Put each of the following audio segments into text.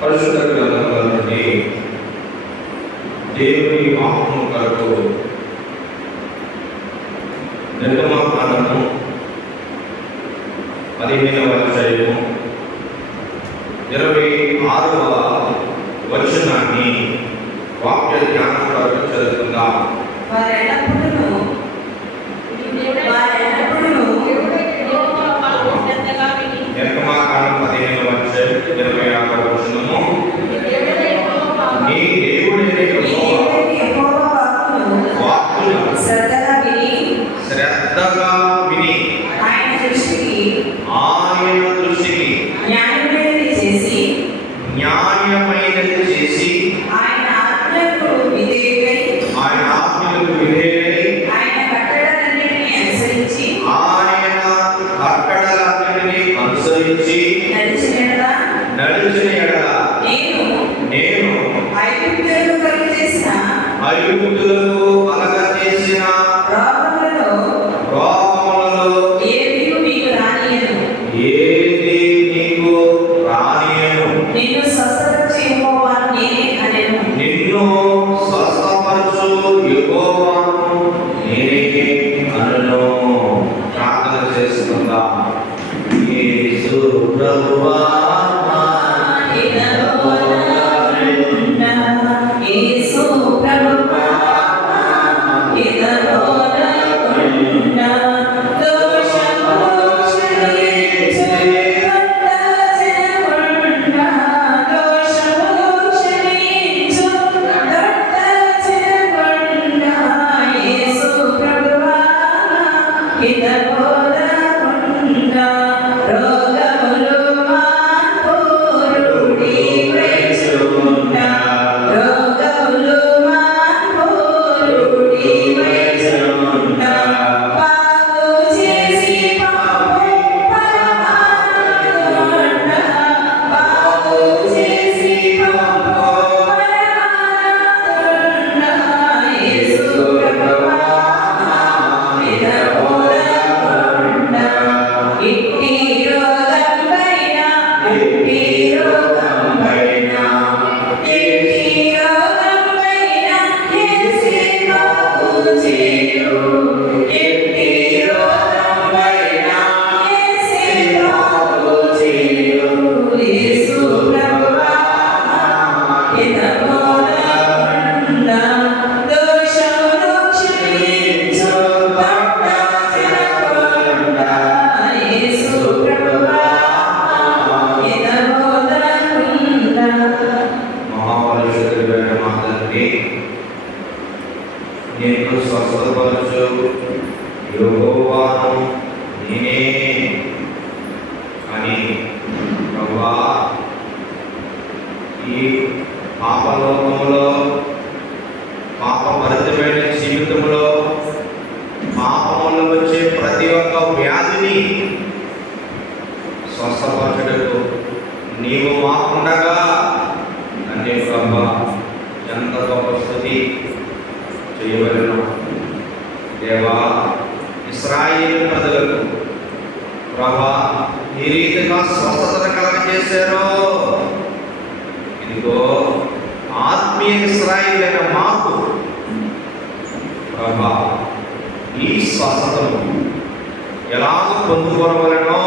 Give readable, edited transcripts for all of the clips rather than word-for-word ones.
పరిశుద్ధ గ్రంథంలో నుండి దేవుని వాక్యము కొరకు నిర్గమకాండము 15వ అధ్యాయము 26వ వచనాన్ని వాక్య ధ్యానం కొరకు చదువుకుందాం. నిర్గమకాండం 15వ అధ్యాయం 26వ వచనము, నీ దేవుడైన యెహోవా వాక్కును శ్రద్ధగా విని ఆయన దృష్టికి న్యాయమైనది చేసి ఆయన ఆజ్ఞలకు విధేయులై ఆయన కట్టడలన్నిటిని అనుసరించి నడిచిన యెడల నేను ఐగుప్తులకు కలుగజేసిన రోగములలో ఏది నీకు రానియను. నిన్ను స్వస్థపరచు యెహోవాను నేనే అనెను. ప్రార్థన చేసుకుందాం. యేసు ప్రభువా నేను స్వస్థపరచు యెహోవాను నేనే అని ప్రభువా, ఈ పాపలోకములో పాపభరితమైన జీవితంలో పాపములో వచ్చే ప్రతి ఒక్క వ్యాధిని స్వస్థపరచుటకు నీవు మాకుండగా అనే ప్రభువా ఎంత గొప్ప స్తుతి చేయవలెను. దేవా, ఇశ్రాయేలు ప్రజలకు ప్రభువా ఈ రీతిగా స్వస్థతను కలగజేశారో, ఇదిగో ఆత్మీయ ఇశ్రాయేలైన మాకు ప్రభువా ఈ స్వస్థతను ఎలాగ పొందుకోవలనో,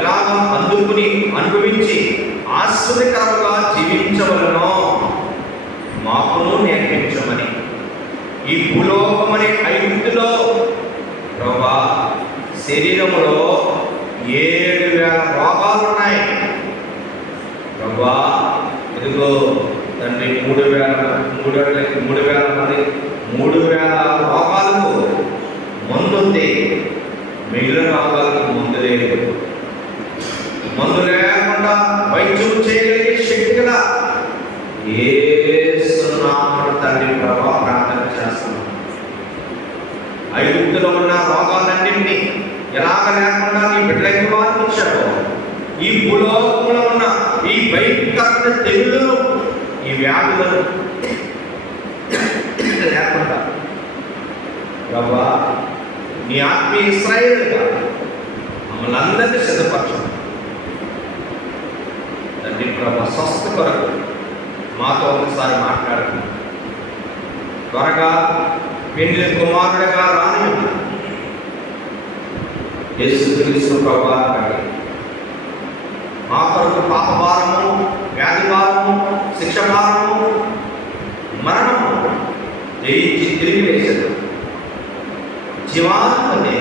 ఎలాగ అందుకుని అనుభవించి ఆశ్చర్యకరంగా జీవించవలనో మాకును నేర్పించమని ఈ భూలోకమనే ఐగుప్తులో ప్రభువా శరీరములో 7,000 రోగాలు ఉన్నాయి ప్రభువా. ఇదిగో తండ్రి 3,000 రోగాలకు మందుంది, మిగిలిన రోగాలకు మందు లేదు. మందు లేకుండా వైద్యం చేయగలిగే శక్తి కదా యేసునామమున తండ్రి ప్రభువా ప్రార్థన చేస్తున్నాం. ఐగుప్తులో ఉన్న రోగాలన్నింటినీ ఎలాగ లేకుండా నీ బిడ్డలకు వారించావు. ఈ భూలోకంలో ఉన్న ఈ భయంకరమైన తెగుళ్లను, ఈ వ్యాధులను లేకుండా ప్రభువా నీ ఆత్మీయ ఇశ్రాయేలుగా మమ్మల్ని అందరినీ సిద్ధపరచండి తండ్రి. ప్రభు స్వస్థ కొరకు మాతో ఒకసారి మాట్లాడండి. త్వరగా పెండ్లి కుమారుడిగా రాని యేసుక్రీస్తు ప్రభువా మా కొరకు పాప భారము, వ్యాధి భారము, శిక్ష భారము, మరణము జయించి తిరిగి వేశాడు. జీవాత్మని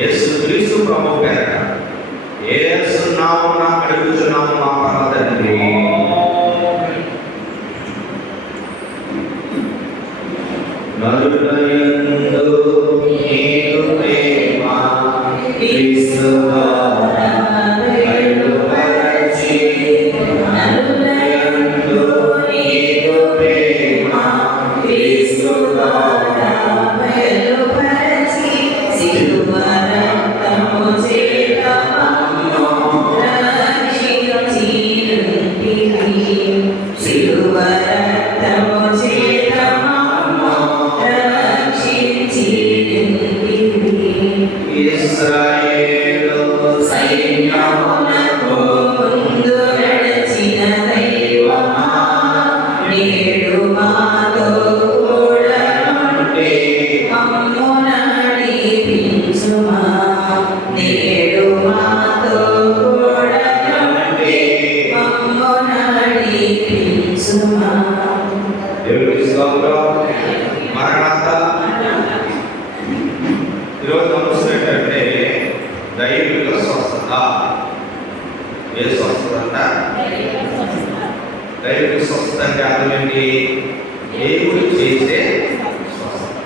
యేసుక్రీస్తు ప్రభువు పేరట యేసు నామమున అడుగుచున్నాము మా పరమ తండ్రి. నలుడయందు నీకు ప్రేమ క్రీస్తువా బయలుపరచి, నలుడయందు నీకు ప్రేమ క్రీస్తువా బయలుపరచి, సిలువ రక్తము చేత మమ్ము రక్షించితివి, సిలువ రక్తము చేత మమ్ము రక్షించితివి. ఇశ్రాయేలు సైన్యమునకు ముందు నడిచిన దైవమా, నేడు మాతో కూడా నుండి మమ్ము నడిపించుమా, నేడు మాతో కూడా నుండి మమ్ము నడిపించుమా. దేవుడి స్తోత్రం. మరణాత ఈరోజు అంశం ఏంటంటే దైవిక స్వస్థత. ఏ స్వస్థత అంట? దైవిక స్వస్థత అంటే అర్థం ఏంటి? దేవుడు చేసే స్వస్థత.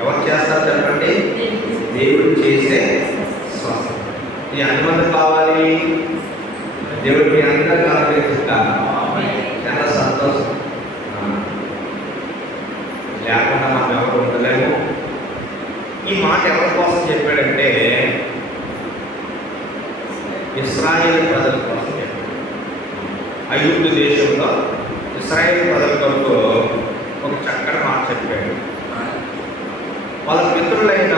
ఎవరు చేస్తారు చెప్పండి? దేవుడు చేసే స్వస్థత. ఈ ఎంతమంది కావాలి? దేవుడికి అందరూ కావాలిగా. చాలా సంతోషం. లేకుండా మనం ఎవరు ఉండలేము. ఈ మాట ఎవరి కోసం చెప్పాడంటే ఇశ్రాయేలు ప్రజల కోసం చెప్పాడు. ఐగుప్తు దేశంలో ఇశ్రాయేలు ప్రజల కొరకు ఒక చక్కటి మాట చెప్పాడు. వాళ్ళ మిత్రులైన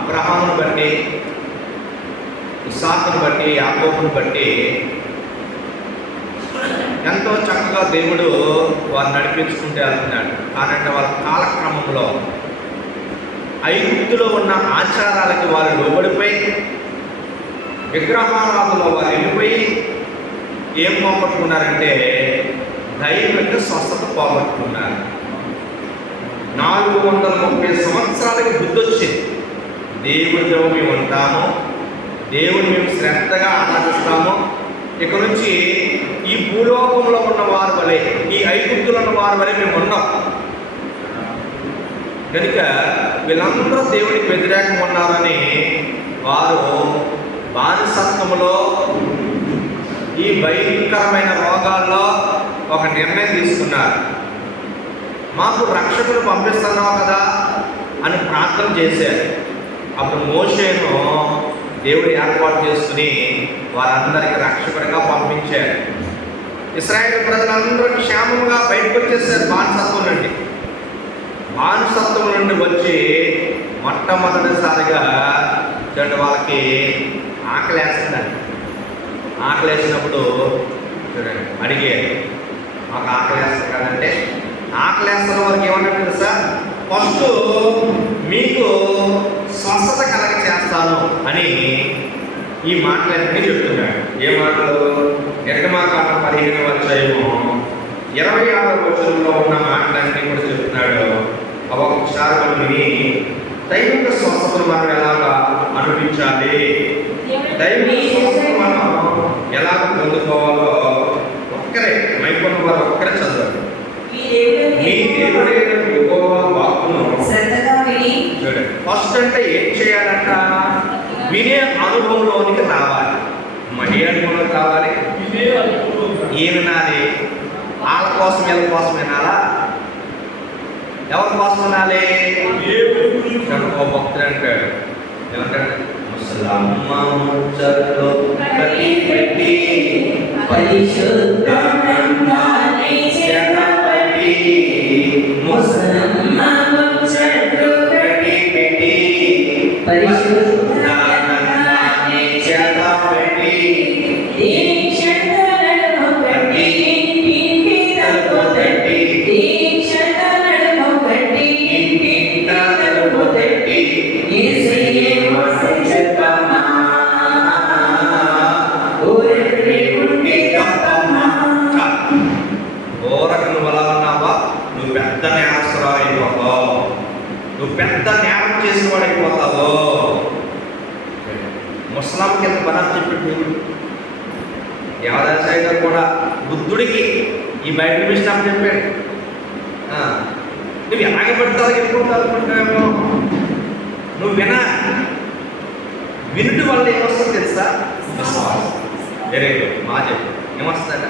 అబ్రహామును బట్టి, ఇస్సాకును బట్టి, యాకోబును బట్టి ఎంతో చక్కగా దేవుడు వారు నడిపించుకుంటూ వెళ్తున్నాడు. కానంటే వాళ్ళ కాలక్రమంలో ఐగుప్తులో ఉన్న ఆచారాలకి వారు లోబడిపోయి, విగ్రహారాధనలో వారు వెళ్ళిపోయి ఏం పోగొట్టుకున్నారంటే దైవిక స్వస్థత పోగొట్టుకున్నారు. 430 సంవత్సరాలకి బుద్ధి వచ్చింది. దేవుడితో మేము ఉంటాము, దేవుని మేము శ్రద్ధగా ఆరాధిస్తాము, ఇక నుంచి ఈ భూలోకంలో ఉన్న వారి వలె, ఈ ఐగుప్తులో ఉన్న వారి వలె మేము ఉన్నాం. కనుక వీళ్ళందరూ దేవుడికి వ్యతిరేకంగా ఉన్నారని వారు బానిసత్వంలో, ఈ భయంకరమైన రోగాల్లో ఒక నిర్ణయం తీసుకున్నారు. మాకు రక్షకుడు పంపిస్తున్నావు కదా అని ప్రార్థన చేశారు. అప్పుడు మోషేను దేవుడు ఏర్పాటు చేసుకుని వారందరికీ రక్షకుడిగా పంపించారు. ఇశ్రాయేలు ప్రజలందరూ క్షేమంగా బయటకు వచ్చేసారు బానిసత్వం నుండి. బానిసత్వం నుండి వచ్చి మొట్టమొదటిసారిగా చూడండి వాళ్ళకి ఆకలి వేస్తుందండి. ఆకలి వేసినప్పుడు చూడండి అడిగారు, మాకు ఆకలి వేస్తుంది కదంటే, ఆకలి వేస్తున్న వారికి ఏమన్నా తెలుసా? ఫస్ట్ మీకు స్వస్థత కలగ చేస్తాను అని ఈ మాటలన్నీ చెప్తున్నాడు. ఏ మాటలు? నిర్గమాకాండం 15వ అధ్యాయము 26వ వచనంలో ఉన్న మాటలన్నీ కూడా చెప్తున్నాడు. అవి ఒకసారి మనం విని దైవిక స్వస్థతను మనం ఎలాగా అనిపించాలి, దైవిక స్వస్థతను మనం ఎలాగ పొందుకోవాలో ఒక్కరే మైకున్న వారు ఒక్కరే చదవాలి. మీ దేవుడైన యెహోవా వాక్కును చూడండి. ఫస్ట్ అంటే ఏం చేయాలంట? వినే అనుభవంలోనికి రావాలి. ఏ అనుభవంలోకి రావాలి? ఏం వినాలి? వాళ్ళ కోసం వీళ్ళ కోసం వినాలా? ఎవరి కోసం వినాలి? ఓ భక్తుడు అంటాడు, ఏమంటాడు? ముసలమ్మ ముచ్చట్లో కట్టి పెట్టి పరిశుద్ధంగానే చెరపట్టి, ముసలమ్మ ముచ్చట్లో కట్టి పెట్టి పరిశుద్ధంగానే ముసలాంకి ఎంత బలం చెప్పాడు దేవుడు. దేవదాసాయి గారు కూడా బుద్ధుడికి ఈ బైబిల్ విషయం చెప్పాడు. నువ్వు ఎలాగ పెడతావు వెళ్ళిపోతావు అనుకుంటావేమో, నువ్వు వినుటి వల్ల ఏమొస్తుంది తెలుసా? విశ్వాసం. వెరీ గుడ్, మా చెప్పు ఏమొస్తుందట?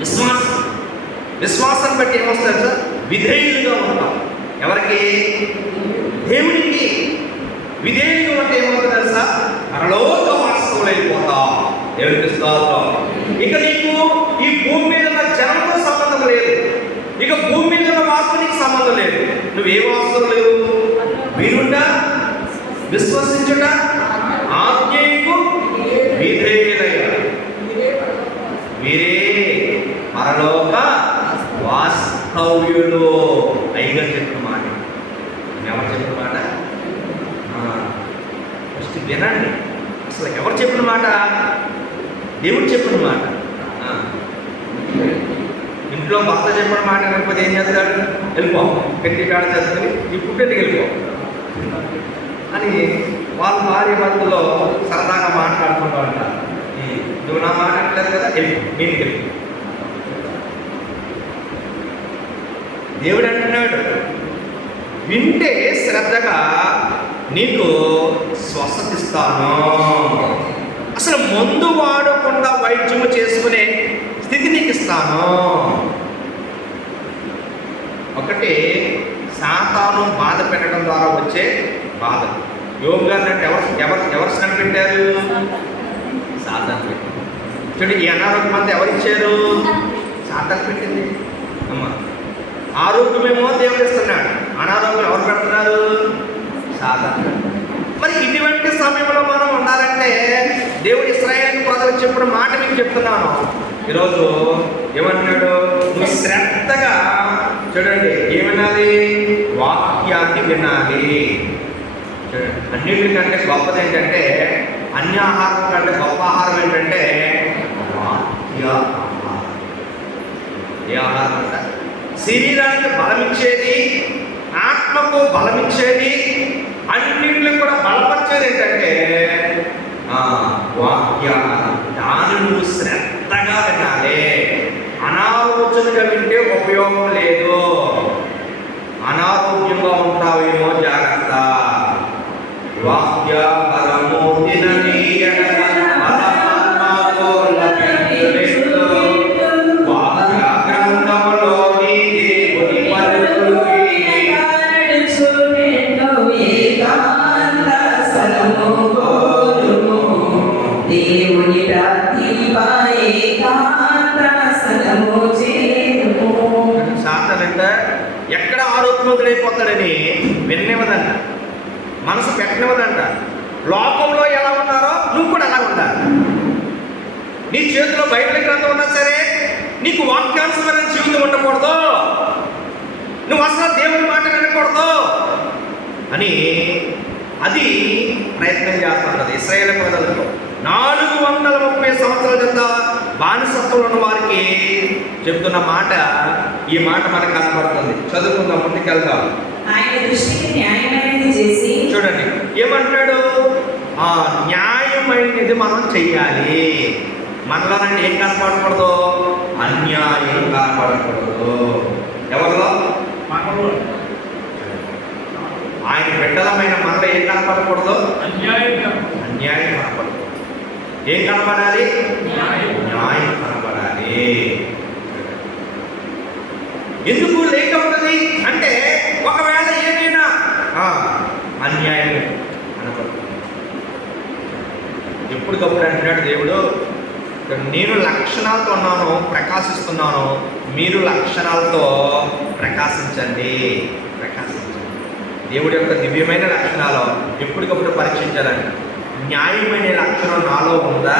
విశ్వాసం. విశ్వాసం బట్టి ఏమొస్తుంది తెలుసా? విధేయులుగా ఉంటాం. ఎవరికి? దేవునికి. విధేయులుగా ఉంటే ఏమవుతుంది తెలుసా? పరలోక వాస్తవులు అయిపోతాం. దేవునికి స్తోత్రం. ఇక నీకు ఈ భూమి మీద ఉన్న జనంతో సంబంధం లేదు, ఇక భూమి మీద ఉన్న వాస్తు నీకు సంబంధం లేదు. నువ్వు ఏ వాస్తవం లేవు? వినుట, విశ్వసించుట, ఆజ్ఞకు విధేయులయ్య వీరే పరలోక వాస్తవ్యులు. అయిగా చెప్పిన మాట. ఎవరు చెప్పిన మాట? ఫస్ట్ వినండి. అసలు ఎవరు చెప్పిన మాట? దేవుడు చెప్పిన మాట. ఇంట్లో భర్త చెప్పిన మాట లేకపోతే ఏం చేస్తాడు? వెళ్ళిపో, పెట్టి కాడ చదువుకుని ఈ పుట్టింటికి వెళ్ళిపో అని వాళ్ళ భార్య భర్తలో సరదాగా మాట్లాడుకుంటూ ఉంటారు. నువ్వు నా మాట్లాడలేదు కదా, వెళ్ళి నేను వెళ్ళి. దేవుడు అంటున్నాడు, వింటే శ్రద్ధగా నీకు స్వస్థత ఇస్తాను. అసలు మందు వాడకుండా వైద్యము చేసుకునే స్థితి నీకు ఇస్తాను. ఒకటి సాతాను బాధ పెట్టడం ద్వారా వచ్చే బాధ. యోగు గారిని అంటే ఎవరు శ్రమ పెట్టారు? సాతాను పెట్టారు. చూడండి, ఈ అనారోగ్యం అంతా ఎవరిచ్చారు? సాతాను పెట్టింది. అమ్మ, ఆరోగ్యమేమో దేవుడు ఇస్తున్నాడు, అనారోగ్యం ఎవరు పెడుతున్నారు? సాతాను. మరి ఇటువంటి సమయంలో మనం ఉండాలంటే దేవుడు ఇశ్రాయేలు ప్రజలకు చెప్పిన మాట మీకు చెప్తున్నాను ఈరోజు. ఏమన్నాడు? నువ్వు శ్రద్ధగా చూడండి, ఏం వినాలి? వాక్యాన్ని వినాలి. చూడండి, అన్నిటికంటే గొప్పది ఏంటంటే, అన్ని ఆహారం కంటే గొప్ప ఆహారం ఏంటంటే వాక్య ఆహారం. ఏ ఆహారం అంట? శరీరానికి బలమిచ్చేది, ఆత్మకు బలమిచ్చేది, అన్నింటిలో కూడా బలపరిచేది ఏంటంటే వాక్య. దాని నువ్వు శ్రద్ధగా వినాలి. అనాలోచనగా వింటే ఉపయోగం లేదు. అనారోగ్యంగా ఉంటావేమో, జాగ్రత్త. వాక్య పరమో తినని ఎక్కడ ఆరోగ్యవంతుడైపోతాడని విన్నవదంట, మనసు పెట్టనివ్వదంట. లోకంలో ఎలా ఉన్నారో నువ్వు కూడా అలా ఉండాలి. నీ చేతిలో బైబిల్ గ్రంథం ఉన్నా సరే నీకు వాక్యానుసరమైన జీవితం ఉండకూడదు, నువ్వు అసలు దేవుని మాట వినకూడదు అని అది ప్రయత్నం చేస్తుంటుంది ఇశ్రాయేలు ప్రజలతో. 430 సంవత్సరాల క్రిత బానిసత్వంలో ఉన్న వారికి చెప్తున్న మాట, ఈ మాట మనకు కనపడుతుంది. చదువుకుందాం, ముందుకెళ్దాం. ఆయన దృష్టికి న్యాయమైనది చేసి, చూడండి ఏమంటాడు? న్యాయమైనది మనం చెయ్యాలి. మనలో అంటే ఏం కనపడకూడదు? అన్యాయం కనపడకూడదు. ఎవరిలో? ఆయన బిడ్డలమైన మనలో ఏం కనపడకూడదు? అన్యాయం కనపడకూడదు. ఏం కనపడాలి? న్యాయం కనపడాలి. ఎందుకు లేట్ అవుతుంది అంటే, ఒకవేళ ఏమైనా అన్యాయం కనపడుతుంది. ఎప్పటికప్పుడు అంటున్నాడు దేవుడు, నేను లక్షణాలతో ఉన్నాను, ప్రకాశిస్తున్నాను, మీరు లక్షణాలతో ప్రకాశించండి. దేవుడి యొక్క దివ్యమైన లక్షణాలు ఎప్పటికప్పుడు పరీక్షించాలండి. న్యాయమైన లక్షణం నాలో ఉందా?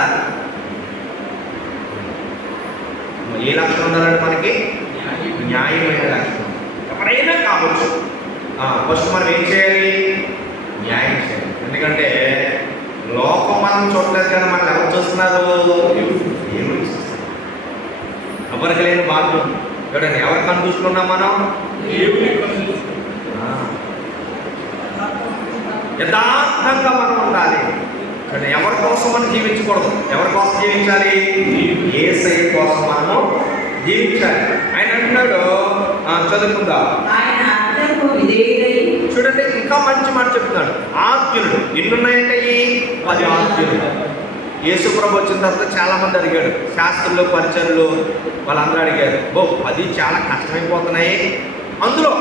ఏ లక్షణం ఉండాలంటే మనకి? న్యాయమైన లక్షణం. ఎవరైనా కావచ్చు. ఫస్ట్ మనం ఏం చేయాలి? న్యాయం చేయాలి. ఎందుకంటే లోకం మనం చూడలేదు కానీ మనం ఎవరు చూస్తున్నారు? దేవుడు చూస్తున్నారు. ఎవరికి లేని భాగ్యం. చూడండి, ఎవరు కను చూసుకున్నాం మనం? యథార్థంగా మనం ఉండాలి. అంటే ఎవరి కోసం మనం జీవించకూడదు. ఎవరి కోసం జీవించాలి? యేసయ్య కోసం మనము జీవించాలి. ఆయన అంటున్నాడు, చదువుకుందాం. ఆయన ఆజ్ఞలకు విధేయుడై. చూడండి, ఇంకా మంచి మాట చెప్తున్నాడు. ఆజ్ఞలు ఎన్నున్నాయంటే 10 ఆజ్ఞలు. యేసు ప్రభు వచ్చిన తర్వాత చాలా మంది అడిగాడు, శాస్త్రులు పరిచరులు వాళ్ళందరూ అడిగారు, 10 చాలా కష్టమైపోతున్నాయి, అందులో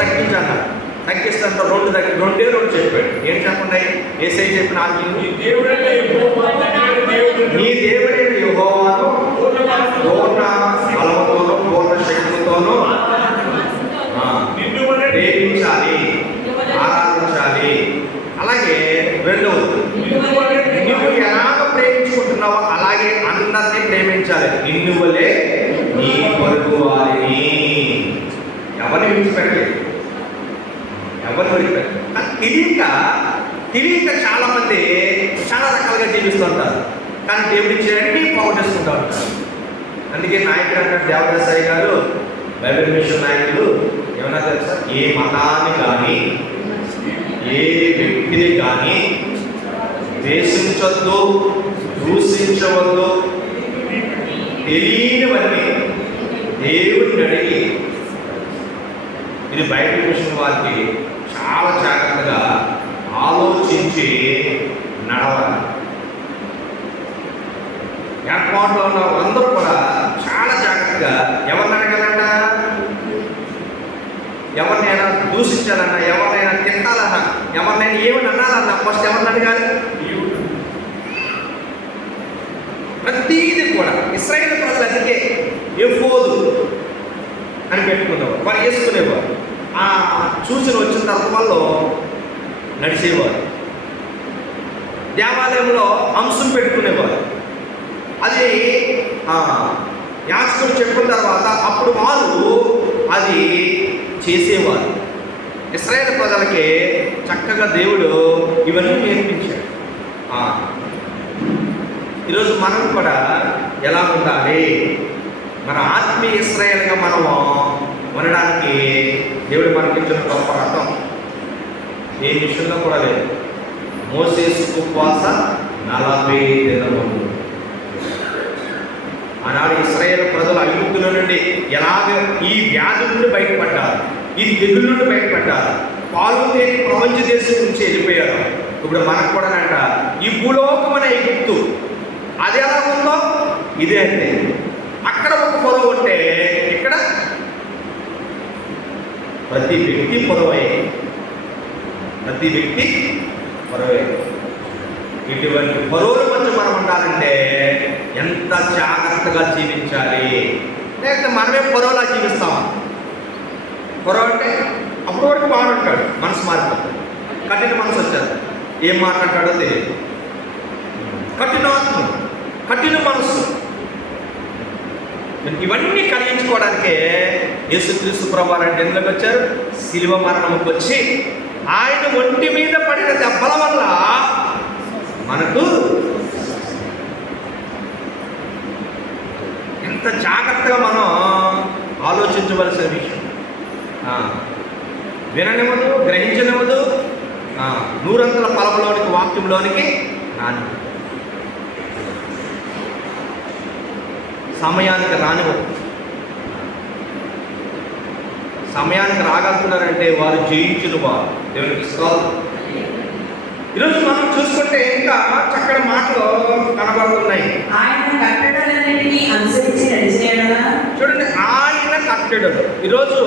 తగ్గించన్నారు. తగ్గిస్తాంటే 2 చెప్పాడు. ఏం చెప్పండి? యేసయ్య చెప్పిన ఆజ్ఞలు, నీ దేవుడైన యెహోవాను పూర్ణ బలముతోనూ పూర్ణ శక్తితోనూ ప్రేమించాలి, ఆరాధించాలి. అలాగే రెండవది, నువ్వు ఎలాగ ప్రేమించుకుంటున్నావో అలాగే అందరినీ ప్రేమించాలి. నిన్ను వలే నీ పొరుగు వారిని. ఎవరిని విడిచిపెట్టలేదు, ఎవరిని విడిచిపెట్టలేదు. తెలియక చాలా మంది చాలా రకాలుగా జీవిస్తూ ఉంటారు. కానీ దేవుడి ఇచ్చేయండి పోగొట్టేసుకుంటూ ఉంటారు. అందుకే నాయకుడు అంటారు, దేవదాసాయి గారు, బైబిల్ మిషన్ నాయకులు, ఏమన్నా తెలుసా? ఏ మతాన్ని కానీ ఏ వ్యక్తిని కానీ ద్వేషించవద్దు, దూషించవద్దు. తెలియనివన్నీ దేవుడిని అడిగి, ఇది బైబిల్ మిషన్ వారికి చాలా జాగ్రత్తగా ఆలోచించి నడవాలి. ఏర్పాట్లో ఉన్న అందరూ కూడా చాలా జాగ్రత్తగా ఎవరిని అడగాలంట, ఎవరినైనా దూషించాలన్నా, ఎవరినైనా తిట్టాలన్నా, ఎవరినైనా ఏమని అనాలన్నా ఫస్ట్ ఎవరిని అడగాలి? ప్రతీది కూడా ఇశ్రాయేలు ప్రజలు అందుకే ఎఫోదు అని పెట్టుకునేవారు, వారు వేసుకునేవారు. ఆ సూచన వచ్చిన తర్వాత వాళ్ళు నడిచేవారు. దేవాలయంలో అంశం పెట్టుకునేవారు. అది యాజకుడు చెప్పిన తర్వాత అప్పుడు వారు అది చేసేవారు. ఇశ్రాయేలు ప్రజలకి చక్కగా దేవుడు ఇవన్నీ నేర్పించాడు. ఈరోజు మనం కూడా ఎలా ఉండాలి? మన ఆత్మీయ ఇశ్రాయేలుగా మనము ఉండడానికి దేవుడు మనకి ఇచ్చిన గొప్ప రథం ఏ విషయంలో కూడా లేదు. మోసేసు ఉపవాస 40 దినములు. ఆనాడు ఇశ్రాయేలు ప్రజలు ఐగుప్తుల నుండి ఎలాగ ఈ వ్యాధి నుండి బయటపడ్డారు, ఈ తెగుల నుండి బయటపడ్డారు, పాలు లేని ప్రపంచ దేశం నుంచి వెళ్ళిపోయారు. ఇప్పుడు మనకు కూడా అంట ఈ భూలోకమైన ఐగుప్తు అది ఎలా ఉందో ఇదే అంటే, అక్కడ ఒక పొడవు ఉంటే ఇక్కడ ప్రతి వ్యక్తి పొడవే, ప్రతి వ్యక్తి పొడవే. ఇటువంటి పొడవుల మధ్య మనం ఉండాలంటే ఎంత జాగ్రత్తగా జీవించాలి. లేకపోతే మనమే పొడవులా జీవిస్తామా? పొడవు అంటే అప్పటి వరకు బాగుంటాడు, మనసు మారిపోతుంది. కఠిన మనసు వచ్చారు, ఏం మాట్లాడతాడో తెలియదు. కఠినాత్మ, కఠిన మనసు, ఇవన్నీ కలిగించుకోవడానికే యేసుక్రీస్తు ప్రభువారు అంటే ఎందుకు వచ్చారు? శిలువ మరణంకి వచ్చి ఆయన ఒంటి మీద పడిన దెబ్బల వల్ల మనకు ఎంత జాగ్రత్తగా మనం ఆలోచించవలసిన విషయం. విననివ్వదు, గ్రహించనివ్వదు, నూరంతల ఫలంలోనికి వాక్యంలోనికి రాని, సమయానికి రానివ్వదు. సమయానికి రాగలుగుతున్నారంటే వారు జయించిన వారు. దేవునికి స్తోత్రం. ఈరోజు మనం చూసుకుంటే ఇంకా చక్కటి మాటలు కనబడుతున్నాయి. ఆయన కట్టడలన్నిటినీ అనుసరించి నడిచేయడలా. చూడండి, ఆయన కట్టడలు. ఈరోజు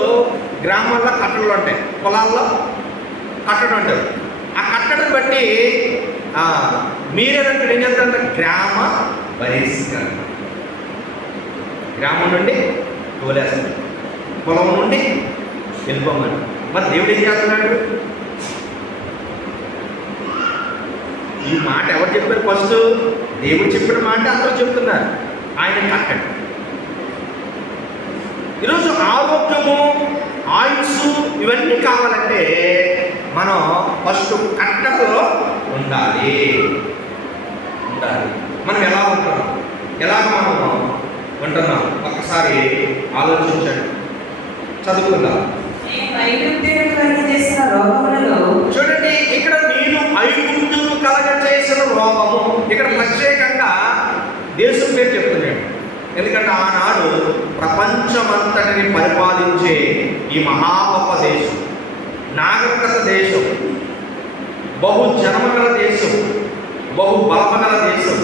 గ్రామాల్లో కట్టడలు ఉంటాయి, పొలాల్లో కట్టడం ఉంటుంది. ఆ కట్టడం బట్టి మీరేదంటే ఏం చేస్తారంటే గ్రామ బహిష్కరణ. గ్రామం నుండి తోలేస్తాడు, పొలం నుండి వెళ్ళిపోమని. మరి దేవుడు ఏం చేస్తున్నాడు? ఈ మాట ఎవరు చెప్పారు? ఫస్ట్ దేవుడు చెప్పిన మాట అందరూ చెప్తున్నారు. ఆయన కట్టడు. ఈరోజు ఆరోగ్యము, ఆయుస్సు ఇవన్నీ కావాలంటే మనం ఫస్ట్ కట్టడలో ఉండాలి. మనం ఎలా ఉంటున్నాం, ఎలాగ మనం ఉంటున్నాం ఒక్కసారి ఆలోచించండి. చదువుకుందాం. చూడండి, ఇక్కడ నేను ఐగుప్తును కలగ ప్రపంచమంతటిని పరిపాలించే ఈ మహా గొప్ప దేశం, నాగరికత దేశం, బహు జన్మగల దేశం, బహు బలమగల దేశం,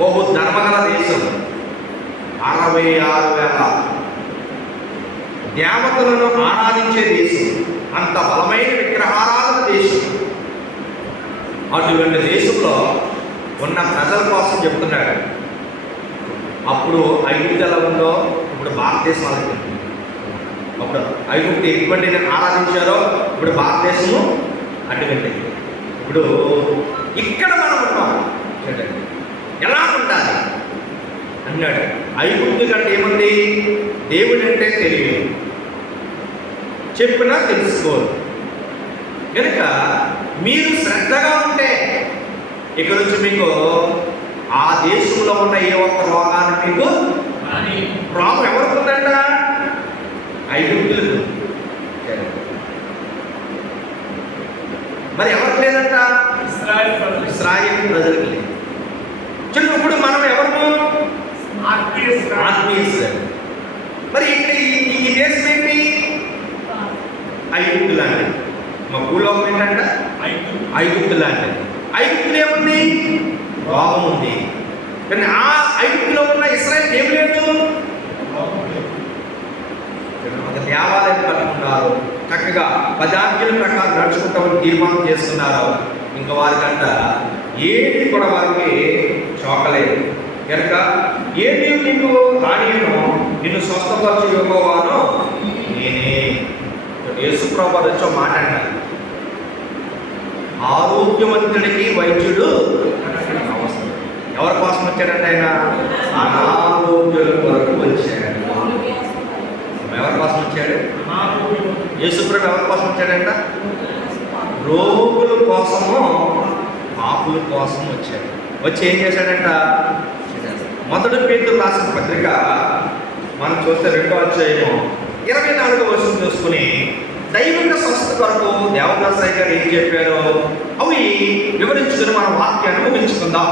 బహు ధర్మగల దేశం, 66,000 దేవతలను ఆరాధించే దేశం, అంత బలమైన విగ్రహారాధన దేశం. అటువంటి దేశంలో ఉన్న ప్రజల కోసం చెప్తున్నాడు. అప్పుడు ఐగుప్తు ఎలా ఉందో ఇప్పుడు భారతదేశం అలా ఉంది. అప్పుడు ఐగుప్తు ఎటువంటి ఆరాధించారో ఇప్పుడు భారతదేశము అటువంటి. ఇప్పుడు ఇక్కడ మనం ఉంటాం చూడండి ఎలా ఉండాలి అన్నాడు. ఐగుప్తు కంటే ఏముంది? దేవుడు అంటే తెలియదు, చెప్పినా తెలుసుకోరు. కనుక మీరు శ్రద్ధగా ఉంటే ఇక నుంచి మీకు ఆ దేశంలో ఉన్న ఏ ఒక్క రోగాన్ని మీకు ప్రాబ్లం ఎవరికి ఉందంట? ఐగుప్తులకు. మరి ఎవరికి లేదంట? ఇశ్రాయేలు ప్రజలకు లేదు. చూడండి ఇప్పుడు మనం ఎవరు? ఆత్మీయులు. మరి ఇక్కడ ఈ దేశం ఏంటి? ఐగుప్తు లాంటిది. మా భూలోకం ఏంటంట? ఐగుప్తు లాంటిది. ఐగుప్తులు ఏముంది? రోగం ఉంది. కానీ ఆ ఐగుప్తులో ఉన్న ఇశ్రాయేలు ఏం లేదు. ఒక దేవాలయం కట్టుకున్నారు, చక్కగా 10 ఆజ్ఞల ప్రకారం నడుచుకుంటామని తీర్మానం చేస్తున్నారు. ఇంకా వారికంట ఏది కూడా వారికి చోకలేదు. కనుక ఏది నీకు రానియను, నిన్ను స్వస్థపరచు యెహోవాను నేనే. యేసుప్రభువు వచ్చి ఒక మాట అన్నారు, ఆరోగ్యవంతుడికి వైద్యుడు అవసరం. ఎవరి కోసం వచ్చాడంటే ఆయన? అనారోగ్యుల కొరకు వచ్చాడు. ఎవరి కోసం వచ్చాడు? యేసుప్రభు ఎవరి కోసం వచ్చాడంట? రోగుల కోసము, పాపుల కోసం వచ్చాడు. వచ్చి ఏం చేశాడంట? మొదటి పేతురు రాసిన పత్రిక మనం చూస్తే 2వ అధ్యాయము 24వ వచనం చూసుకుని దైవిక స్వస్థత కొరకు దేవదాసయ్య గారు ఏం చెప్పారో అవి వివరించుకుని మన వాక్యాన్ని ముగించుకుందాం.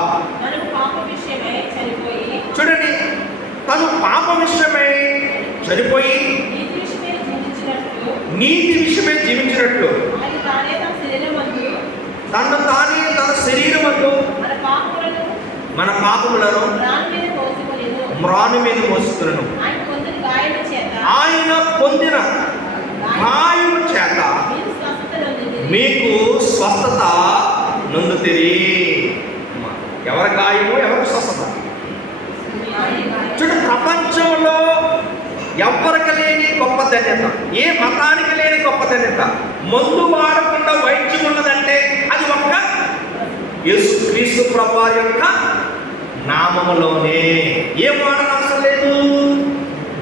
చూడండి, తను పాప విషయమై చనిపోయి నీతి విషయమై జీవించినట్లు తను తానే తన శరీరమందు మన పాపములను మ్రాను మీద మోసుకులను. ఆయన పొందిన గాయము చేత మీకు స్వస్థత నొందుతిరి. ఎవరి గాయము, ఎవరి స్వస్థత? చూడు, ప్రపంచంలో ఎవరికి లేని గొప్ప ధన్యత, ఏ మతానికి లేని గొప్ప ధన్యత, మందు వాడకుండా వైద్యం ఉన్నదంటే అది ఒక్క యేసుక్రీస్తు ప్రభువారి యొక్క నామములోనే. ఏం వాడని అవసరం లేదు,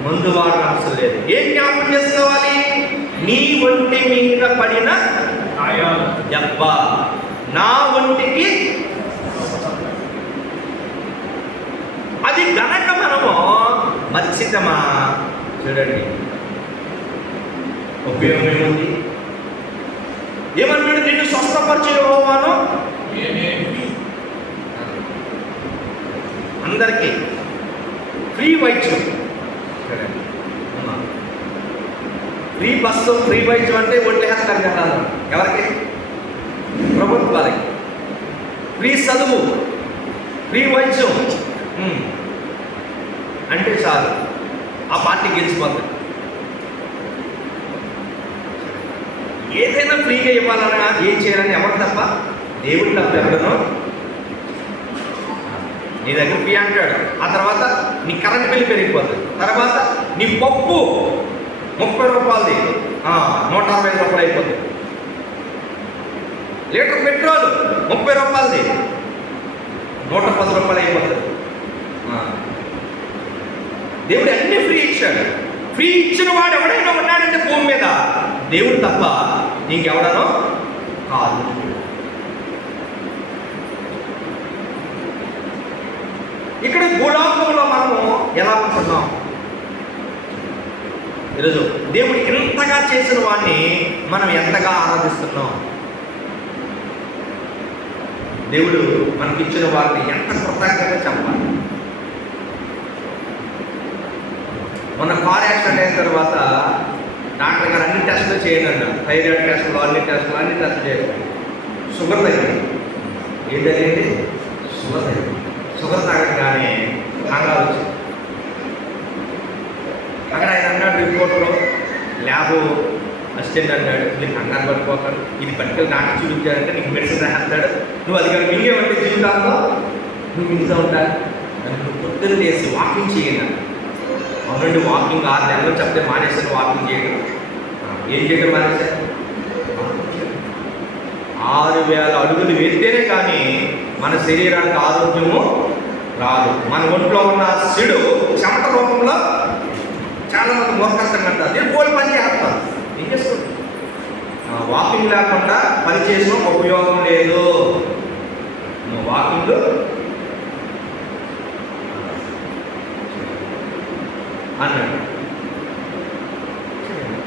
మందు వాడని అవసరం లేదు. ఏం జ్ఞాపకం చేసుకోవాలి? నీ ఒంటి మీద పడిన దెబ్బ నా ఒంటికి, అది గనక మనము మర్చితమా? చూడండి ఉపయోగం ఏముంది? ఏమన్నాడు? నిన్ను స్వస్థపరిచే యెహోవాను అందరికీ ఫ్రీ వైద్యం, ఫ్రీ బస్సు, ఫ్రీ వైద్యం అంటే ఒంటి హెల్త్ కదా. ఎవరికి? ప్రభుత్వాలకి. ఫ్రీ చదువు, ఫ్రీ వైద్యం అంటే చాలు, ఆ పార్టీ గెలిచిపోతుంది. ఏదైనా ఫ్రీగా ఇవ్వాలన్నా ఏం చేయాలని ఎవరు తప్ప? దేవుడు తప్ప ఎవడనో. నీ దగ్గర ఫ్రీ అంటాడు, ఆ తర్వాత నీ కరెంట్ బిల్లు పెరిగిపోతుంది, తర్వాత నీ పప్పు 30 రూపాయలది 160 రూపాయలు అయిపోతుంది, లీటర్ పెట్రోల్ 30 రూపాయలది 110 రూపాయలు అయిపోతుంది. దేవుడు అన్ని ఫ్రీ ఇచ్చాడు. ఫ్రీ ఇచ్చిన వాడు ఎవడైనా ఉన్నాడంటే భూమి మీద దేవుడు తప్ప నీకెవడనో కాదు. ఇక్కడ భూలోకంలో మనము ఎలా ఉంటున్నాం? ఈరోజు దేవుడు ఎంతగా చేసిన వాడిని మనం ఎంతగా ఆరాధిస్తున్నాం? దేవుడు మనకిచ్చిన వారిని ఎంత కృతజ్ఞతగా చెప్పాలి. మొన్న కార్ యాక్సిడెంట్ అయిన తర్వాత డాక్టర్ గారు అన్ని టెస్టులు చేయండి అన్నారు. థైరాయిడ్ టెస్టులు, అన్ని టెస్టులు చేయాలి. షుగర్ తగ్గింది. ఏం జరిగింది? షుగర్ తగ్గింది. షుగర్ తాగగానే కంగారు వచ్చింది. అక్కడ ఆయన అన్నాడు రిపోర్ట్లో, ల్యాబ్ అసిస్టెంట్ అన్నాడు, నీకు కంగారు పడిపోతాడు, ఇది పట్టుకెళ్ళి డాక్టర్ చూపించాడంటే నీకు మెడిసిన్ రాస్తాడు, నువ్వు అది కానీ మింగేవంటే జీవితాల్లో నువ్వు మింగుతూ ఉంటాడు. నువ్వు పొద్దున్న చేసి వాకింగ్ చేయండి. అవునండి, వాకింగ్ 6 నెలలు చెప్తే మానేశాను వాకింగ్ చేయడం. ఏం చేయడం మానేశాను? 6000 అడుగులు వెళ్తేనే కానీ మన శరీరానికి ఆరోగ్యము రాదు. మన ఒంట్లో ఉన్న సిడు చెమట రూపంలో చాలా మంది మూర్ఖంగా అంటారు, నేను పోలి పని చేస్తాను. ఏం చేసుకుంటాను? వాకింగ్ లేకుండా పని చేసిన ఉపయోగం లేదు. వాకింగ్ అన్నాడు.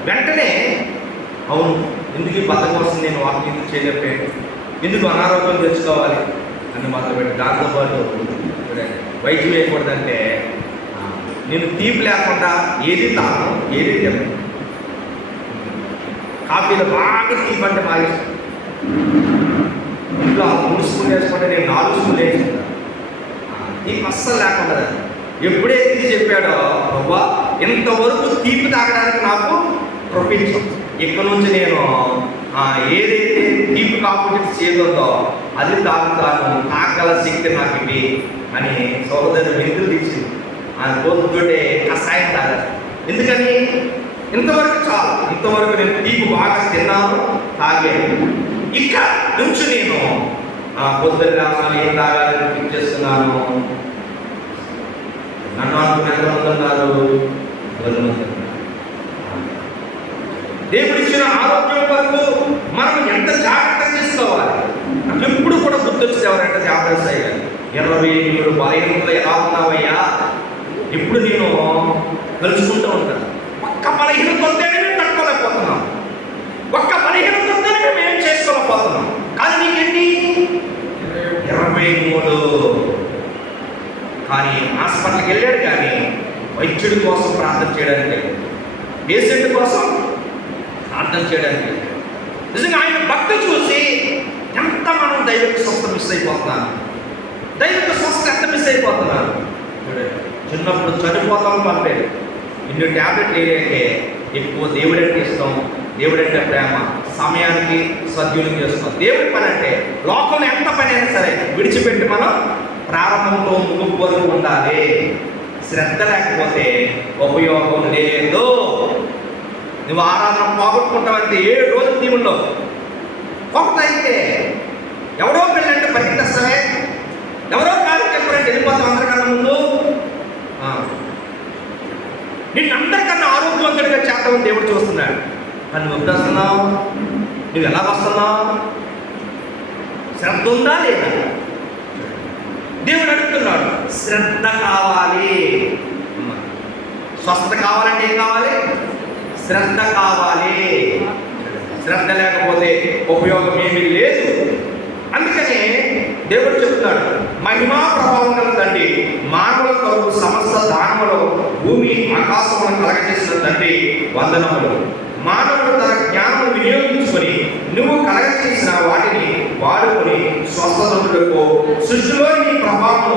వెంటనే అవును, ఎందుకు ఈ బద్దకం వస్తుంది, నేను వాకింగ్ ఎందుకు చేయలేకపోయాను, ఎందుకు అనారోగ్యం తెచ్చుకోవాలి అని మొదలుపెట్టి దాంతోపాటు వైద్యం వేయకూడదంటే నేను తీపి లేకుండా ఏది తాను ఏది తినను. కాఫీలో బాగా తీపి అంటే బాగా ఇష్టం. ఇంట్లో 3 స్పూన్లు వేసుకుంటే నేను 4 స్పూన్లు వేసుకుంటాను. తీపి అస్సలు లేకుండా ఎప్పుడైతే ఇది చెప్పాడో, అవ్వా ఇంతవరకు తీపి తాగడానికి నాకు ప్రొపించం, ఇక్కడ నుంచి నేను ఏదైతే తీపి కాకుండా చేయదో అది తాగుతాను, తాగల శక్తి నాకు ఇవి అని సోదరుడు వెంతులు తీసింది. ఆయన పోతుంటే కషాయం తాగాలి. ఎందుకని? ఇంతవరకు చాలు, ఇంతవరకు నేను తీపి బాగా తిన్నాను, తాగాను. ఇక నుంచి నేను పొద్దున్న రావాలి, ఏం తాగాలని ఫిక్స్ చేస్తున్నాను. నన్ను అనుకుని ఎంతమంది ఉన్నారు? దేవుడిచ్చిన ఆరోగ్యం వరకు మనం ఎంత జాగ్రత్త తీసుకోవాలి. నాకు ఎప్పుడు కూడా గుర్తొచ్చింది ఎవరంటే జాగ్రత్త అయ్యారు. 27 బలహీనతలు ఎలా ఉన్నావయ్యా, ఇప్పుడు నేను కలుసుకుంటూ ఉంటాను. ఒక్క బలహీనత వస్తేనే మేము తట్టుకోలేకపోతున్నాం, ఒక్క బలహీనత వస్తేనే మేము ఏం చేసుకోలేకపోతున్నాం. కానీ నీకేంటి 23. కానీ హాస్పిటల్కి వెళ్ళాడు, కానీ వైద్యుడి కోసం ప్రార్థన చేయడానికి, పేషెంట్ కోసం ప్రార్థన చేయడానికి. నిజంగా ఆయన భక్తి చూసి ఎంత మనం దైవిక స్వస్థ మిస్ అయిపోతున్నాను, దైవిక స్వస్థ ఎంత మిస్ అయిపోతున్నాను. చిన్నప్పుడు చనిపోతాం పంపేది, ఇన్ని ట్యాబ్లెట్లు వేయలేకే ఎక్కువ దేవుడంటే ఇష్టం, దేవుడంటే ప్రేమ, సమయానికి సద్వినియోగం చేస్తాం. దేవుడి పని అంటే లోకంలో ఎంత పని అయినా సరే విడిచిపెట్టి మనం ప్రారంభంతో ముగింపు వరకు ఉండాలి. శ్రద్ధ లేకపోతే ఉపయోగం లేదు. నువ్వు ఆరాధన పోగొట్టుకుంటావంటే 7 రోజులు దీవుల్లో అయితే ఎవరో పెళ్ళంటే పరిగెత్తేస్తావే, ఎవరో కాదు చెప్పారంటే వెళ్ళిపోతాం అందరికన్నా ముందు. నిన్ను అందరికన్నా ఆరోగ్యవంతుడిగా చేద్దామని దేవుడు చూస్తున్నాడు. కానీ నువ్వు ఎప్పుడు వస్తున్నావు? నువ్వు ఎలా వస్తున్నావు? శ్రద్ధ ఉందా లేదా? దేవుడు అడుగుతున్నాడు, శ్రద్ధ కావాలి. స్వస్థత కావాలంటే ఏం కావాలి? శ్రద్ధ కావాలి. శ్రద్ధ లేకపోతే ఉపయోగం ఏమీ లేదు. అందుకనే దేవుడు చెప్తున్నాడు, మహిమా ప్రభావం గల తండ్రి, మానవుల కొరకు సమస్త దానములో భూమి ఆకాశములను కలగజేసిన తండ్రి వందనములు. మానవుడు తన జ్ఞానమును వినియోగించుకొని నువ్వు కలగజేసిన వాటిని వాడుకొని స్వస్థతకు సృష్టిలో నీ ప్రభావం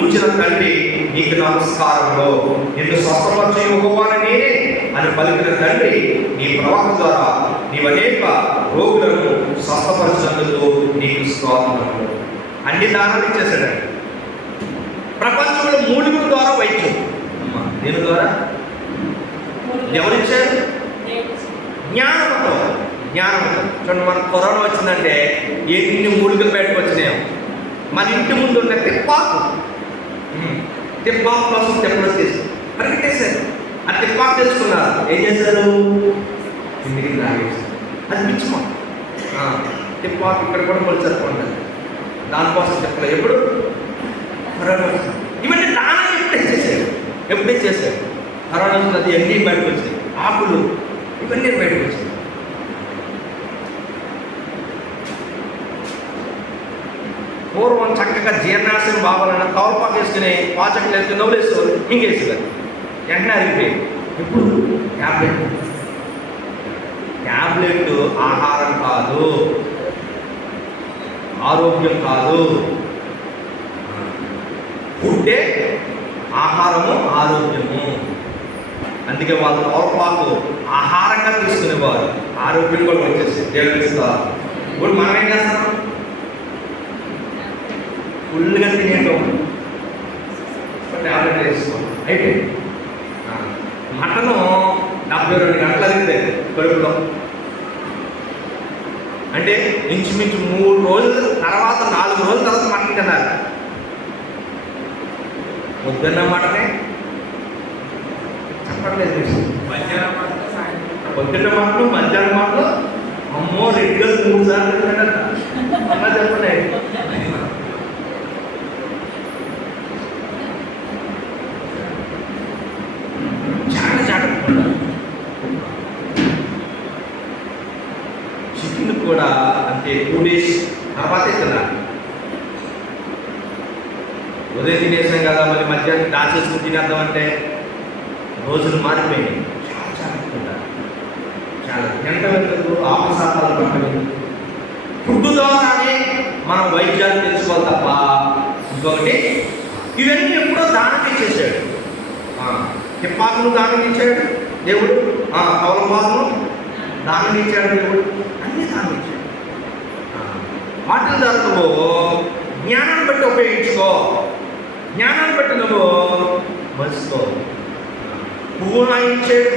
ఉంచిన తండ్రి నీకు నమస్కారములు. నిన్ను స్వస్థపరిచే యెహోవాను నేనే అని పలికిన తండ్రి, నీ ప్రవక్త ద్వారా నీవు అనేక రోగులను స్వస్థపరిచినందుకు నీకు స్తోత్రములు. అన్ని దానాలు ఇచ్చేసాడు. ప్రపంచంలో 3 ద్వారా వైద్యం. దేని ద్వారా? ఎవరిచ్చారు? జ్ఞానంతో. జ్ఞానంతో చూడండి, మనకు కరోనా వచ్చిందంటే ఎన్ని మూలికలు బయటకు వచ్చినాయో. మన ఇంటి ముందు ఉన్న తిప్పాకు కోసం తెప్పలు వచ్చేసి పరిగెట్టేశారు. ఆ తిప్పాకు తెచ్చుకున్నారు. ఏం చేశారు? ఇంటికి తాగేసారు. అది పిచ్చిమా తిప్పాకు ఇక్కడ కూడా మొలిచకుండా దానికోసం తిప్పలు. ఎప్పుడు? కరోనా. ఇవన్నీ దానం ఎప్పుడే చేశారు. కరోనా అది అన్నీ బయటకు వచ్చాయి. ఆకులు ఇవన్నీ బయటకు వచ్చాయి. పూర్వం చక్కగా జీర్ణాశయం బాగాలన్నా తవలపాకు వేసుకుని పాచకులు వేసుకుని నవ్వులేసేవారు, మింగేసేవారు. వెంటనే అరిగిపోయి ఇప్పుడు ట్యాబ్లెట్ ఆహారం కాదు, ఆరోగ్యం కాదు. ఫుడ్డే ఆహారము, ఆరోగ్యము. అందుకే వాళ్ళు తోరపాకు ఆహారంగా తీసుకునేవారు, ఆరోగ్యం కూడా వచ్చేసి దేవుడిస్తారు. ఇప్పుడు మనం ఏం చేస్తాం? ఫుల్గా తినేటం, ట్యాబ్లెట్ వేసుకోండి అయిపోయింది. మటను 72 గంటలు అయితే కడుపులో, అంటే ఇంచుమించు 3 రోజుల తర్వాత 4 రోజుల తర్వాత మటన్ తిన్నారు. పొద్దున్న మటనే చెప్పట్లేదు, పొద్దున్న మటను, మధ్యాహ్నం మటను, అమ్మో రెగ్యులర్ 3 సార్లు తిన్నాడట. అలా చెప్పండి. చాలా జాగ్రత్త. చికెన్ కూడా అంతే, 2 డేస్ తర్వాతే తినాలి. ఉదయం తినేసాం కదా, మళ్ళీ మధ్యాహ్నం దాచేసుకుని తినేద్దామంటే రోజులు మారిపోయినాయి. చాలా జాగ్రత్తగా, చాలా ఎంత వెళ్తుంది, ఆపశాతాలు పట్టలేదు. ఫుడ్ ద్వారానే మనం వైద్యాలు తెలుసుకోవాలి తప్ప ఇంకొకటి ఇవన్నీ ఎప్పుడో దానం ఇచ్చేసాడు. హిప్పాకును దానం ఇచ్చాడు దేవుడు, కౌలపాకును దానం ఇచ్చాడు దేవుడు, అన్ని దానం ఇచ్చాడు. వాటిల ద్వారా నువ్వు జ్ఞానాన్ని బట్టి ఉపయోగించుకో, జ్ఞానాన్ని బట్టి నువ్వు మర్చుకో. పువ్వును ఆయన ఇచ్చాడు,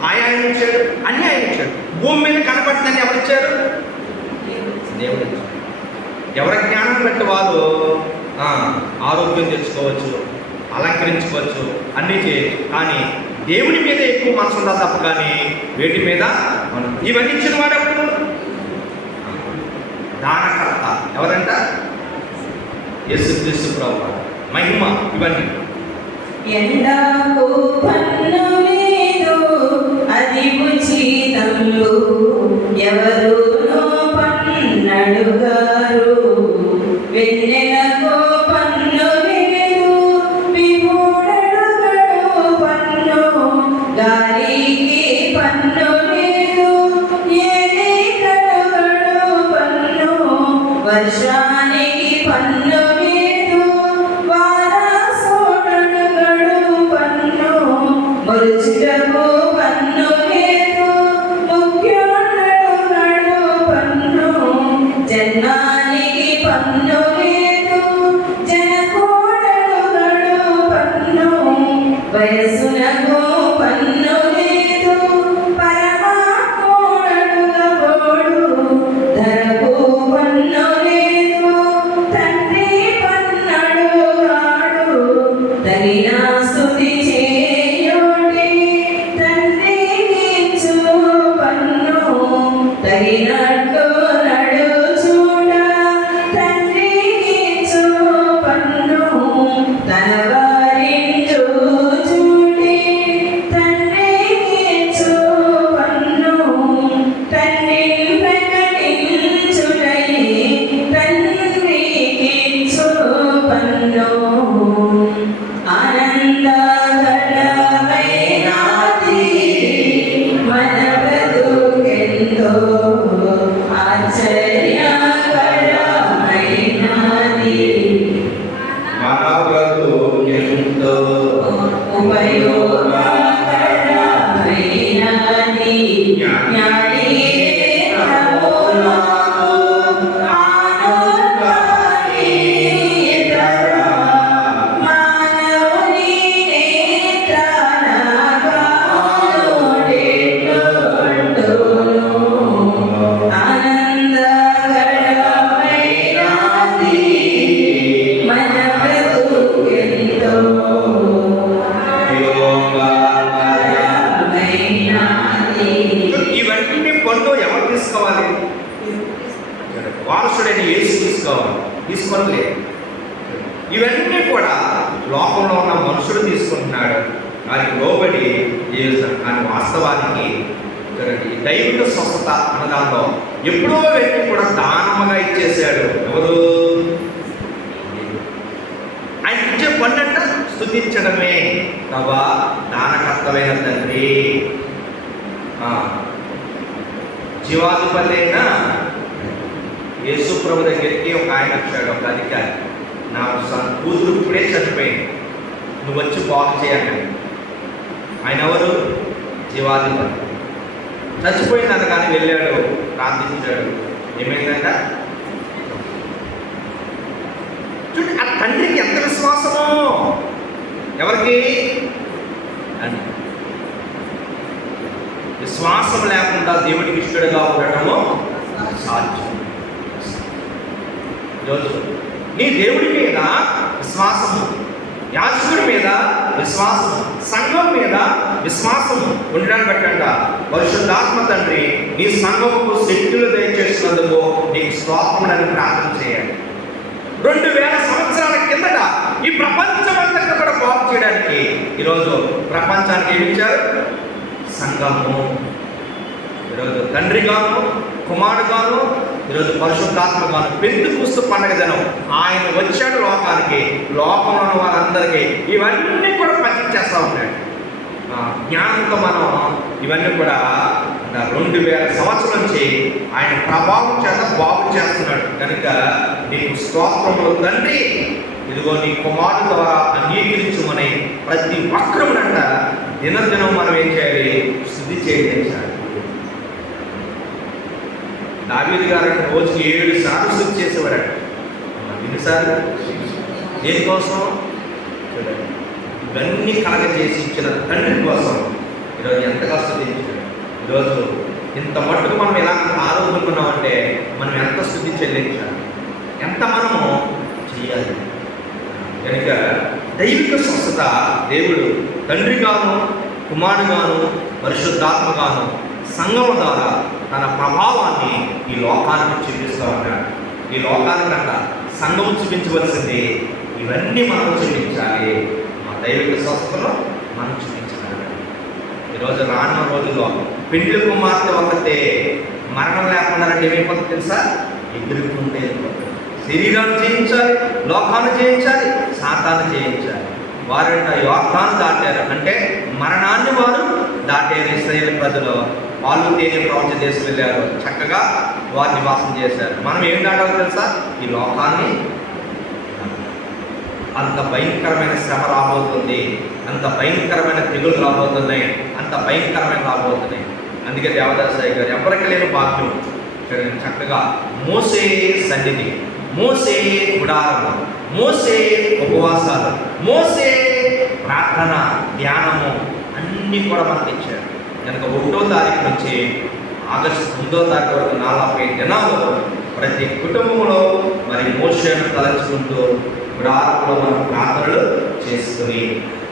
కాయ ఆయన ఇచ్చాడు, అన్నీ ఆయన ఇచ్చాడు. భూమి మీద కనపడుతుందని ఎవరు ఇచ్చారు? దేవుడు ఇచ్చాడు. ఎవరి జ్ఞానం బట్టి వాళ్ళు ఆరోగ్యం తెచ్చుకోవచ్చు, అలంకరించుకోవచ్చు, అన్నీ చేయొచ్చు. కానీ దేవుని మీద ఎక్కువ మనసు ఉండాలి తప్ప కానీ వేటి మీద మనం. ఇవన్నీ ఇచ్చిన వాడు ఎవరు? దానకర్త. ఎవరంట? యేసుక్రీస్తు ప్రభువు. మహిమ ఇవన్నీ. ఎండాకు పన్ను లేదు, అది ఉచితంలో, ఎవరునో పన్నడుగారు. వెన్నెలకు పన్ను లేదు, విభూడడుగడు పన్ను. గాలికి పన్ను లేదు, ఏది కడుగడు పన్ను. వర్షానికి పన్ను లేదు, వారసుడడుగడు పన్ను. మొలుచుటకు పన్ను లేదు, ముఖ్యుడడుగడు పన్ను. జన్మానికి పన్ను లేదు, జనకుడడుగడు పన్ను. వయస్సునకు పన్ను లేదు, పరమాత్ముడడుగబోడు. ధరకు పన్ను లేదు, తండ్రి పన్నడుగాడు. తగిన స్తుతి చేయుడి, తండ్రికి ఇచ్చు పన్ను. తగినట్టు నడుచుట, తండ్రికి ఇచ్చు పన్ను. తన వారిని చూచుడి, తండ్రికి ఇచ్చు పన్ను. తండ్రిని ప్రకటించుటై, తండ్రికి ఇచ్చు పన్ను. ఆనందకరమైనది మన బ్రతుకెంతో, ఆశ్చర్యకరమైనది మన బ్రతుకెంతో ఉపయోగకరమైనది. జ్ఞాని ప్రభువునకు ఆనందాన్ని ఇతర, మానవుని నేత్రానగానుడెట్లుండును. ఆనందకరమైనది మన బ్రతుకెంతో, ఉపయోగకరమైనది. ఇవన్నీ పనులు ఎవరు తీసుకోవాలి? వారసుడైన యేసు తీసుకోవాలి. తీసుకోలేదు. ఇవన్నీ కూడా లోకంలో ఉన్న మనుషుడు తీసుకుంటున్నాడు, వారికి లోబడి జీవిస్తాడు. కానీ వాస్తవానికి చూడండి, దైవిక స్వస్థత అన్న దాంట్లో ఎప్పుడో వ్యక్తి కూడా దానముగా ఇచ్చేసాడు. ఎవరు? ఆయన ఇచ్చే పని అంట స్తుతించడమే. తవా దానకర్తమైన తండ్రి, జీవాధిపతి అయిన యేసు ప్రభు దగ్గరికి ఒక ఆయన వచ్చాడు, ఒక అధికారి. నా కూతురు ఇప్పుడే చనిపోయింది, నువ్వు వచ్చి బాగు చేయాలి. ఆయన ఎవరు? జీవాధిపతి. చచ్చిపోయిందని కానీ వెళ్ళాడు, ప్రార్థించాడు. ఏమైందంట? చూడండి, ఆ తండ్రికి ఎంత విశ్వాసమో. ఎవరికి? అని విశ్వాసం లేకుండా దేవుడికి ఇష్టడుగా ఉండటము సాధ్యం. ఈరోజు నీ దేవుడి మీద విశ్వాసము, యాజకుడి మీద విశ్వాసము, సంఘం మీద విశ్వాసము ఉండడానికి పెట్టంట. పరిశుద్ధాత్మ తండ్రి నీ సంఘముకు శక్తులు దయచేసినందుకు నీకు స్తోత్రములని ప్రార్థన చేయాలి. 2000 సంవత్సరాల కిందట ఈ ప్రపంచమంతా కూడా బాగు చేయడానికి ఈరోజు ప్రపంచానికి ఏమిచ్చారు? సంఘము. ఈరోజు తండ్రిగాను, కుమారుడుగాను, ఈరోజు పరిశుద్ధాత్మగాను పెంతెకొస్తు పండగ దినం ఆయన వచ్చాడు లోకానికి. లోకంలో ఉన్న వారందరికీ ఇవన్నీ కూడా పంచిచ్చేస్తూ ఉన్నాడు. జ్ఞానంతో మనం ఇవన్నీ కూడా 2000 సంవత్సరాల నుంచి ఆయన ప్రభావం చేత బాగు చేస్తున్నాడు. కనుక నీకు స్తోత్రములు తండ్రి. ఇదిగో నీ కుమారుడు ద్వారా అంగీకరించుమని ప్రతి ఒక్కరునంట దినదినం మనం ఏం చేయాలి? స్తుతి చేయాలి. దావీదు గారు రోజుకి 7 సార్లు స్తుతి చేసేవారట. ఎన్నిసార్లు? దేనికోసం? చూడండి, ఇవన్నీ కలగజేసి ఇచ్చిన తండ్రి కోసం ఈరోజు ఎంతగా స్తుతించాడు. ఈరోజు ఇంత మట్టుకు మనం ఎలా ఆరోగ్యకున్నామంటే మనం ఎంత స్తుతి చెల్లించాలి, ఎంత మనము చేయాలి. కనుక దైవిక స్వస్థత దేవుడు తండ్రిగాను, కుమారుడుగాను, పరిశుద్ధాత్మగాను సంఘం ద్వారా తన ప్రభావాన్ని ఈ లోకానికి చూపిస్తూ ఉన్నాడు. ఈ లోకానికంట సంఘం చూపించవలసింది ఇవన్నీ మనం చూపించాలి. మా దైవిక స్వస్థతలో మనం చూపించాలి. ఈరోజు రానున్న రోజుల్లో పెండ్లి కుమార్తె ఒకతే మరణం లేకుండా ఏమైపోతుంది తెలుసా? ఎదుర్కొంటే శరీరాన్ని జయించాలి, లోకాన్ని జయించాలి, సాతాన్ని జయించాలి. వారంట యోర్దాను దాటారు, అంటే మరణాన్ని వారు దాటారు. ఇశ్రాయేలు ప్రజలు వాళ్ళు తేనె ప్రపంచ దేశం వెళ్ళారు, చక్కగా వారు నివాసం చేశారు. మనం ఏం దాటాలో తెలుసా? ఈ లోకాన్ని. అంత భయంకరమైన శ్రమ రాబోతుంది, అంత భయంకరమైన తెగులు రాబోతున్నాయి, అంత భయంకరమైన రాబోతున్నాయి. అందుకే దేవదాసయ్య గారు ఎవరికి లేని భాగ్యం చక్కగా మోసే సన్నిధి, మోసే గుడారము, మోసే ఉపవాసాలు, మోసే ప్రార్థన, ధ్యానము అన్నీ కూడా మనకి ఇచ్చారు. కనుక 1వ తారీఖు నుంచి ఆగస్టు 9వ తారీఖు వరకు 40 దినాలు ప్రతి కుటుంబంలో మరి మోషేను తలంచుకుంటూ గుడారంలో మనం ప్రార్థనలు చేసుకుని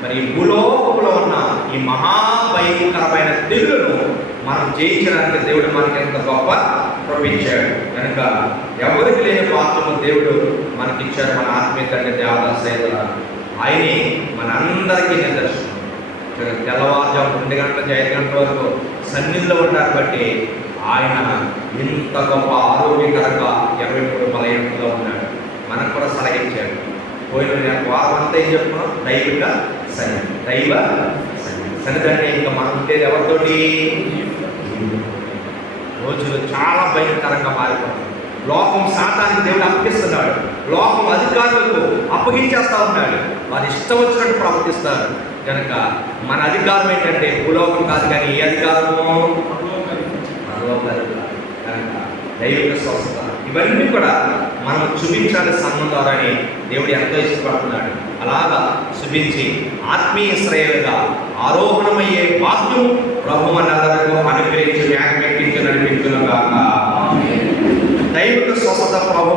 మరి భూలోకంలో ఉన్న ఈ మహాభయంకరమైన తెగులను మనం జయించడానికి దేవుడు మనకి ఎంత గొప్ప ప్రొవించాడు. కనుక ఎవరికి లేని పాత్రము దేవుడు మనకిచ్చాడు. మన ఆత్మీయ తండ్రి దేవదాసయ్య ఆయనే మనందరికీ నిదర్శనం. తెల్లవారుజాము 2 గంటల నుంచి 5 గంటల వరకు సన్నిధిలో ఉన్నారు బట్టి ఆయన ఇంత గొప్ప ఆరోగ్యకరంగా 23 బలయంలో ఉన్నాడు. మనకు కూడా సలహించాడు. పోయిన వారం అంతా ఏం చెప్పుకున్నాం? దైవిక సన్నిధి, దైవ సన్నిధి అంటే ఇంకా మనం ఉండేది ఎవరితోటి? రోజులు చాలా భయంకరంగా మారిపోతుంది. లోకం సాతానికి దేవుడు అప్పగిస్తున్నాడు, లోకం అధికారులకు అప్పగించేస్తూ ఉన్నాడు. వారి ఇష్టం వచ్చినట్టు ప్రవర్తిస్తారు. కనుక మన అధికారం ఏంటంటే భూలోకం కాదు, కానీ ఏ అధికారము? కనుక దైవిక స్వస్థత ఇవన్నీ కూడా మనం చూపించాలి సంఘం ద్వారానే. దేవుడు ఎంతో ఇష్టపడుతున్నాడు. అలాగా చూపించి ఆత్మీయ శ్రేయులుగా ఆరోహణమయ్యే భాగ్యం ప్రభు మనందరికీ అనుగ్రహించి వ్యాఖ్యానించి నడిపించును గాక. దైవిక స్వస్థత ప్రభు